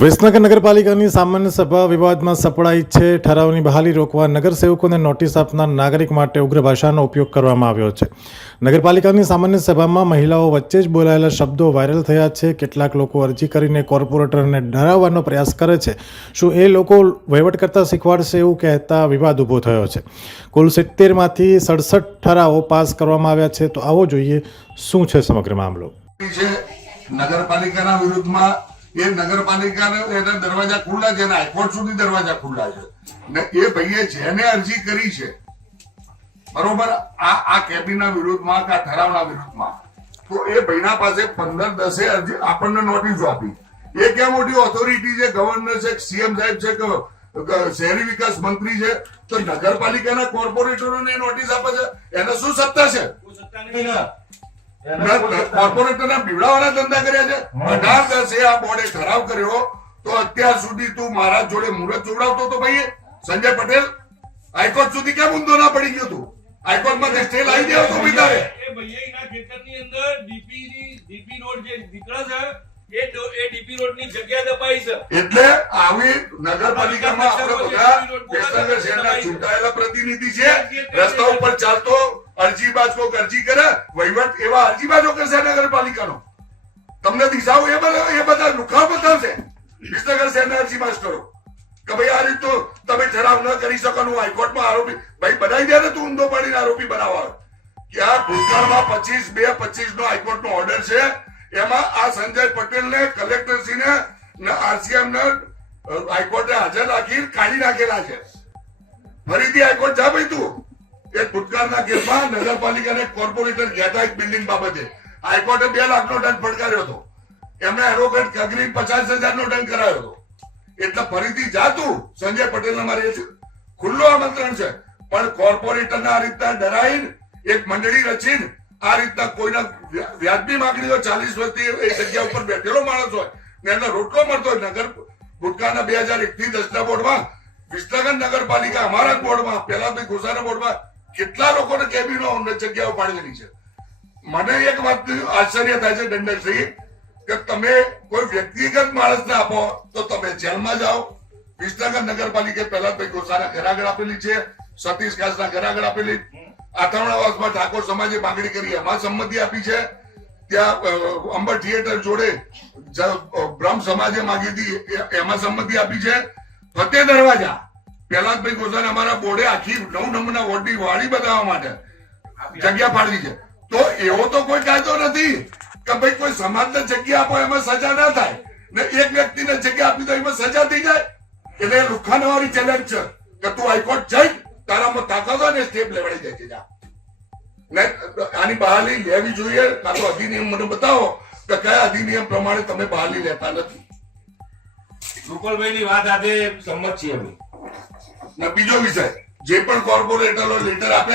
વિસનગર નગરપાલિકાની સામાન્ય સભા વિવાદમાં સપડાઈ છે। ઠરાવની બહાલી રોકવા નગરસેવકોને નોટિસ આપનાર નાગરિક માટે ઉગ્ર ભાષાનો ઉપયોગ કરવામાં આવ્યો છે। નગરપાલિકાની સામાન્ય સભામાં મહિલાઓ વચ્ચે જ બોલાયેલા શબ્દો વાયરલ થયા છે। કેટલાક લોકો અરજી કરીને કોર્પોરેટરને ડરાવવાનો પ્રયાસ કરે છે। શું એ લોકો વહીવટ કરતા શીખવાડશે એવું કહેતા વિવાદ ઊભો થયો છે। કુલ 70માંથી 67 ઠરાવો પાસ કરવામાં આવ્યા છે। તો આવો જોઈએ શું છે સમગ્ર મામલો। નગરપાલિકાના વિરુદ્ધમાં એ નગરપાલિકાને એના દરવાજા ખુલ્લા છે, હાઈકોર્ટ સુધી દરવાજા ખુલ્લા છે ને એ ભાઈએ જેને અરજી કરી છે બરોબર આ કેબિનના વિરુદ્ધમાં કે ઠરાવના વિરુદ્ધમાં, તો એ ભાઈના પાસે 15-10 અરજી આપણને નોટિસો આપી। એ ક્યાં મોટી ઓથોરિટી છે, ગવર્નર છે, સીએમ સાહેબ છે કે શહેરી વિકાસ મંત્રી છે, તો નગરપાલિકાના કોર્પોરેટરોને નોટિસ આપે છે, એને શું સત્તા છે? કોર્પોરેટરના પીવડાવાના ધંધા કર્યા છે। 18-10 આ બોર્ડે ઠરાવ કર્યો તો અત્યાર સુધી તું મારા જોડે મુહૂર્ત જોડાવતો તો ભાઈ સંજય પટેલ હાઈકોર્ટ સુધી કેમ ઊંધો ના પડી ગયો? તું હાઈકોર્ટમાં સ્ટે લાવી દેવો તો ભાઈ તારે એ ભૈયાના ખેતરની અંદર ડીપી રોડ જે નીકળે છે એ ડીપી રોડ ની જગ્યા દબાઈ છે। એટલે આવી નગરપાલિકામાં આપણે બધા વિસનગર શહેરના ચૂંટાયેલા પ્રતિનિધિ છે। રસ્તા ઉપર ચાલતો અરજીબાજ કોક અરજી કરે, વહીવટ એવા અરજીબાજો કરશે નગરપાલિકાનો। તમને દિશાઓ એ બધા લુખાવ બતાવશે વિસનગર શહેરના અરજી માસ્ટરો કે ભાઈ આ રીત તો તમે ઠરાવ ન કરી શકો, હાઈકોર્ટમાં આરોપી ભાઈ બનાવી દે ને, તું ઊંધો પાડીને આરોપી બનાવવા કે આ ભૂતકાળમાં 25/2/25 નો હાઈકોર્ટનો ઓર્ડર છે, એમાં આ સંજય પટેલને કલેક્ટરશ્રીને આરસીએમ ને હાઈકોર્ટે હાજર રાખી કાઢી નાખેલા છે। ફરીથી હાઈકોર્ટ જા ભાઈ તું। એક ભૂતકાળના કેસમાં નગરપાલિકાને કોર્પોરેટર ગયા હતા એક બિલ્ડિંગ બાબતે, હાઈકોર્ટે 2 લાખનો દંડ ફટકાર્યો હતો, એમને એડવોકેટ કગરી 50,000 નો દંડ કરાયો હતો। એટલે ફરીથી જા તું સંજય પટેલને મારે ખુલ્લો આમંત્રણ છે, પણ કોર્પોરેટરને આ રીતના ડરાઈને એક મંડળી રચીને આ રીતના કોઈના વ્યાજબી માંગણી હોય, 40 વર્ષથી એ જગ્યા ઉપર બેઠેલો માણસ હોય ને એને રોટલો મળતો હોય। નગર ભૂતકાળના 2001થી 10ના બોર્ડમાં વિસનગર નગરપાલિકા અમારા બોર્ડમાં પહેલા ભાઈ ઘોષાના બોર્ડમાં કેટલા લોકોને કેબિનો જગ્યાઓ પાડેલી છે। મને એક વાત આશ્ચર્ય થાય છે દંડકશ્રી કે તમે કોઈ વ્યક્તિગત માણસને આપો તો તમે જેલમાં જાઓ। વિસનગર નગરપાલિકાએ પહેલા ભાઈ ઘોષાના ઘર આગળ આપેલી છે, સતીશ કાસના ઘર આગળ આપેલી, આથાણાવાસમાં ઠાકોર સમાજે માંગણી કરી એમાં સંમતિ આપી છે, ત્યાં અંબર થિયેટર જોડે બ્રહ્મ સમાજે માંગી હતી એમાં સંમતિ આપી છે। ફતેહ દરવાજા પહેલા ભાઈ ગોસાને અમારા બોર્ડે આખી 9 નંબરના વોર્ડની વાડી બનાવવા માટે જગ્યા ફાળવી છે। તો એવો તો કોઈ કાયદો નથી કે ભાઈ કોઈ સમાજને જગ્યા આપો એમાં સજા ના થાય ને એક વ્યક્તિને જગ્યા આપી તો એમાં સજા થઈ જાય। એટલે લુખાનવારી ચેલેન્જ છે કે તું હાઈકોર્ટ જઈ તારામાં તાકાત હોય ને સ્ટેપ લેવડાઈ જાય છે જા ને આની બહાલી લેવી જોઈએ। કાં તો અધિનિયમ મને બતાવો કે કયા અધિનિયમ પ્રમાણે તમે બહાલી લેતા નથી। રૂપલભાઈની વાત આજે સંમત છીએ અમે। ને બીજો વિષય, જે પણ કોર્પોરેટરો લેટર આપે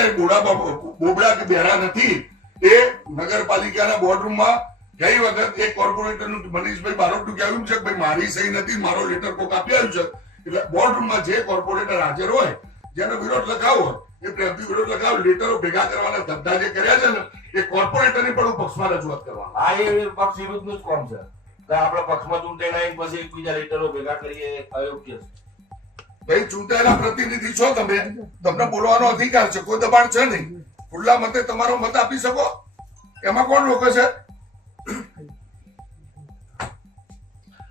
બોબડા કે બેરા નથી, એ નગરપાલિકાના બોર્ડરૂમમાં ગઈ વખત એક કોર્પોરેટરનું મનીષભાઈ બારોટનું કહેવું છે કે ભાઈ મારી સહી નથી, મારો લેટર કોક આપી આવ્યું છે। એટલે બોર્ડરૂમમાં જે કોર્પોરેટર હાજર હોય, જેનો વિરોધ લખાવો હોય એ પ્રેમથી વિરોધ લખાવો, લેટરો ભેગા કરવાના ધંધા જે કર્યા છે ને એ કોર્પોરેટરની પણ પક્ષમાં રજૂઆત કરવાના। આ એ પક્ષ વિરુદ્ધનું જ કોમ છે કે આપણે પક્ષમાં ચૂંટાઈને પછી એકબીજા લેટરો ભેગા કરીએ અયોગ્ય છે। ભાઈ ચૂંટાયેલા પ્રતિનિધિ છો તમે, તમને બોલવાનો અધિકાર છે, કોઈ દબાણ છે નહીં। ખુલ્લા મતે તમારો મત આપી શકો, એમાં કોણ રોકે છે?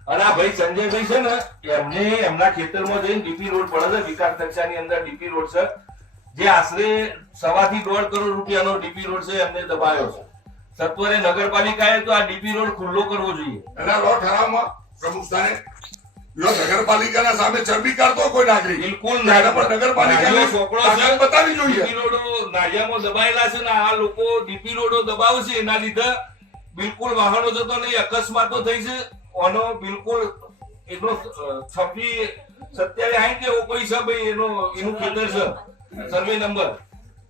અને આ ભાઈ સંજયભાઈ છે ને એમને એમના ખેતરમાં જઈને ડીપી રોડ પડે છે, વિકાસ નકશાની અંદર ડીપી રોડ છે, જે આશરે 1.5 થી 1.5 કરોડ રૂપિયાનો ડીપી રોડ છે, એમને દબાયો છે। સત્વરે નગરપાલિકાએ તો આ ડીપી રોડ ખુલ્લો કરવો જોઈએ। એના લો ઠરાવમાં પ્રમુખ સ્થાને જો નગરપાલિકાના સામે ચરબી કાઢતો કોઈ નાગરિક બિલકુલ નગરપાલિકાને બતાવી જોઈએ। ડીપી રોડો નાળિયામાં દબાયેલા છે ને આ લોકો ડીપી રોડો દબાવશે, એના લીધે બિલકુલ વાહનો જતો નહીં, અકસ્માતો થઈ છે। ઓનો બિલકુલ એનો 2760 એવો કોઈ છે ભાઈ એનું ખેતર છે, સર્વે નંબર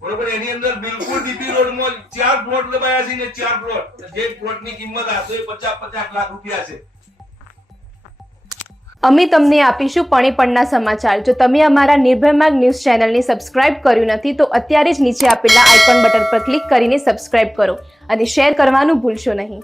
બરોબર, એની અંદર બિલકુલ ડીપી રોડમાં 4 પ્લોટ દબાયા છે ને 4 પ્લોટ, જે પ્લોટની કિંમત આશરે 50 લાખ રૂપિયા છે। અમે તમને આપીશું પળેપળના સમાચાર। જો તમે અમારા નિર્ભય માર્ગ ન્યૂઝ ચેનલને સબસ્ક્રાઇબ કર્યું નથી તો અત્યારે જ નીચે આપેલા આઇકોન બટન પર ક્લિક કરીને સબસ્ક્રાઇબ કરો અને શેર કરવાનું ભૂલશો નહીં।